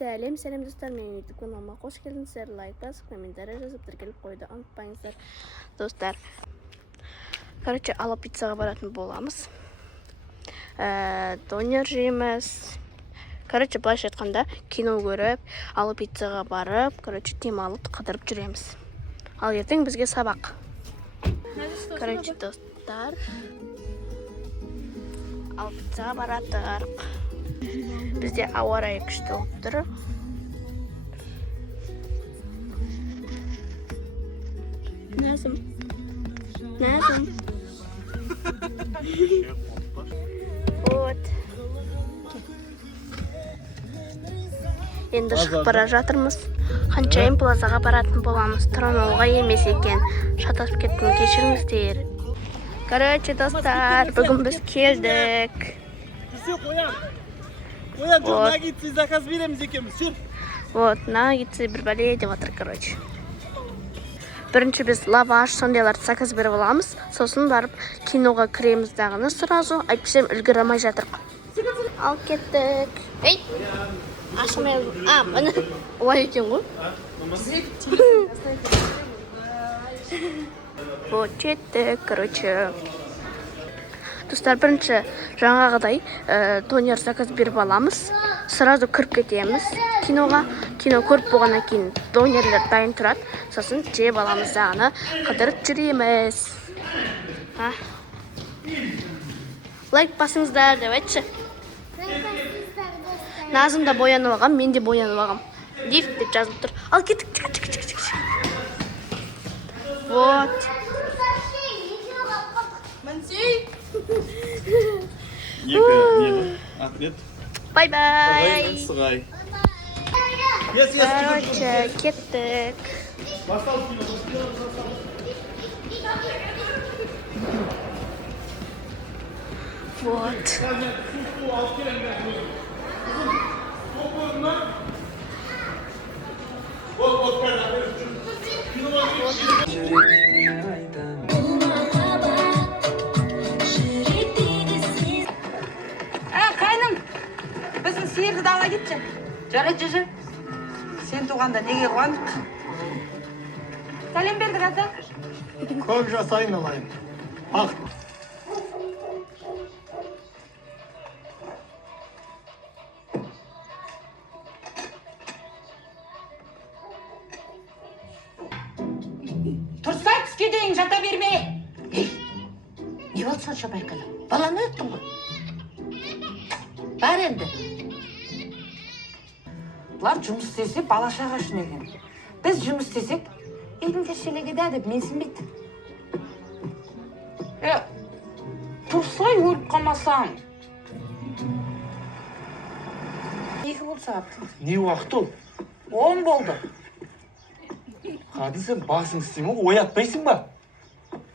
Сәлем достар, менің YouTube каналыма қош келдіңіздер. Лайк басып, комментарий жазып, тіркеліп қойды ұмытпаңыздар. Достар, Ало пиццаға баратын боламыз. Донер жейміз. Былайша айтқанда, кино көріп, Ало пиццаға барып, демалып, қыдырып жүреміз. Ал ертең бізге сабақ. Достар, Ало пиццаға баратық. Бізде ауа райы күшті болып тұр. Назым. Вот. Енді шығып бара жатырмыз. Ханшайым плазаға баратын боламыз. Трамолға емес екен. Шатасып кеттім, кешіріңіздер. Достар, бүгін біз келдік. Наггетсы заказ береміз екенбіз, жүр. Вот, наггетсы бір бәле деп жатыр, Бірінші біз лаваш, сондайларды заказ беріп аламыз. Сосын барып киноға кіреміз дағыны сразу. Айтпасам үлгіремей жатырмыз. Ал кеттік. Ей, ашылмай. Міне. Олай екен ғой. Вот, жеттік, Достар, бірінші жаңағыдай донер заказ беріп аламыз. Сразу кіріп кетеміз киноға. Кино көріп болғаннан кейін донерлер дайын тұрады. Сосын жеп аламыз дағыны қыдырып жүреміз. Лайк басыңыздар деп айтшы. Назым да боянып алғам, мен де боянып алғам. Лифт деп жазылып тұр. Ал кеттік, чық. Вот. Ответ. Бай-бай. Сығай. Кеттік. Вот. Біздің сиырды да ала кетші. Жарайды. Сен туғанда неге қуандық? Сәлем бердік, ата. Көп жасайын алайын. Ақ. Тұрсай түске дейін жата берме. Не болды сонша байқала? Баланы өттің ғой. Бар енді. Бұлар жұмыс істесе балашаға үшін екен. Біз жұмыс істесек, үйдің тіршілігі де деп менсінбейді. Тұрсай өліп қалмасаң. Екі болды сағат. Не уақыт ол? 10 болды. Қады сен басың істеймін, оятпайсың ба?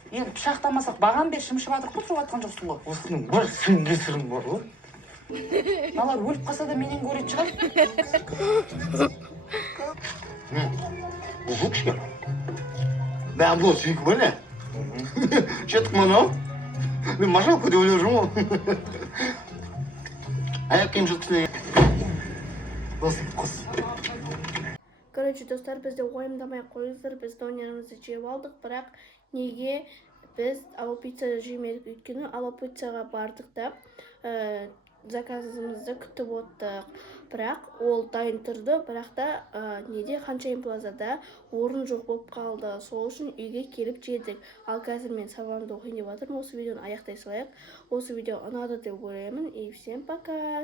Енді пышақтамасақ баған бер, шымшып атырып тұрып атқан жоқсың ғой. Осының бір сіңге сырың бар ғой. Налар өліп қалса да менен көрет шығар. Ого, кішке. Бәм бұл сүйкі бұл не? Шеттік мұны? Мен машал көде өлі жүрмін. Аяқ кем жеткісіне. Досым құс. Достар, бізде ойымдамай қойыңыздар. Біз донерімізді жеп алдық, бірақ неге біз Ало пиццаны жемедік? Өйткені Ало пиццаға бардық та заказымызды күтіп оттық. Бірақ ол дайын тұрды, бірақ та неде Ханшайым плазада орын жоқ болып қалды. Сол үшін үйге келіп жедік. Ал қазір мен сабағымды оқиын деп жатырмын. Осы видеоны аяқтай салайық. Осы видео ұнады деп ойлаймын. И всем пока.